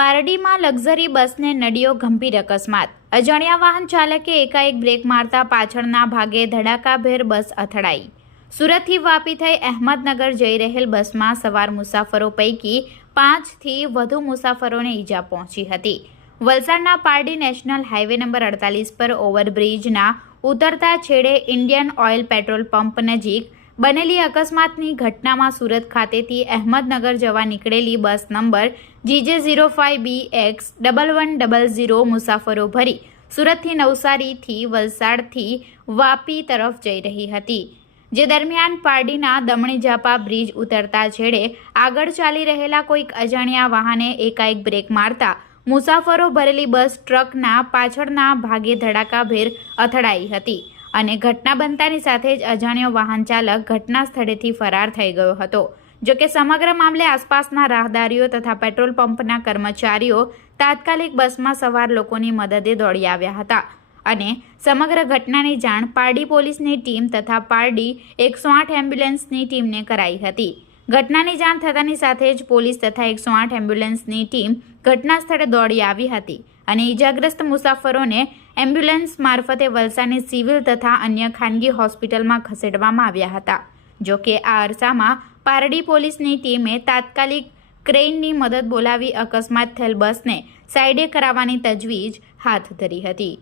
પારડીમાં luxury બસને નડ્યો ગંભીર અકસ્માત। અજાણ્યા વાહન ચાલકે એકાએક બ્રેક મારતા પાછળના ભાગે ધડાકાભેર બસ અથડાઈ। સુરતથી વાપી થઈ અહેમદનગર જઈ રહેલ બસમાં સવાર મુસાફરો પૈકી 5 થી વધુ મુસાફરોને ઈજા પહોંચી હતી। વલસાડના પારડી નેશનલ હાઈવે નંબર 48 પર ઓવરબ્રિજના ઉતરતા છેડે ઇન્ડિયન ઓઇલ પેટ્રોલ પંપ નજીક બનેલી અકસ્માતની ઘટનામાં સુરત ખાતેથી અહેમદનગર જવા નીકળેલી બસ નંબર GJ05BX1100 મુસાફરો ભરી સુરતથી નવસારીથી વલસાડથી વાપી તરફ જઈ રહી હતી। જે દરમિયાન પારડીના દમણી-જાપા બ્રિજ ઉતરતા છેડે આગળ ચાલી રહેલા કોઈક અજાણ્યા વાહને એકાએક બ્રેક મારતા મુસાફરો ભરેલી બસ ટ્રકના પાછળના ભાગે ધડાકાભેર અથડાઈ હતી અને ઘટના બનતાની સાથે જ અજાણ્યો વાહન ચાલક ઘટના સ્થળેથી ફરાર થઈ ગયો હતો। જો કે સમગ્ર મામલે આસપાસના રાહદારીઓ તથા પેટ્રોલ પંપના કર્મચારીઓ તાત્કાલિક બસમાં સવાર લોકોની મદદે દોડી આવ્યા હતા અને સમગ્ર ઘટનાની જાણ પારડી પોલીસની ટીમ તથા પારડી 108 એમ્બ્યુલન્સની ટીમને કરાઈ હતી। ઘટનાની જાણ થતાની સાથે જ પોલીસ તથા 108 એમ્બ્યુલન્સની ટીમ ઘટના સ્થળે દોડી આવી હતી અને ઈજાગ્રસ્ત મુસાફરોને એમ્બ્યુલન્સ મારફતે વલસાડની સિવિલ તથા અન્ય ખાનગી હોસ્પિટલમાં ખસેડવામાં આવ્યા હતા। જો કે આ અરસામાં પારડી પોલીસની ટીમે તાત્કાલિક ક્રેઇનની મદદ બોલાવી અકસ્માત થયેલ બસને સાઈડે કરાવવાની તજવીજ હાથ ધરી હતી।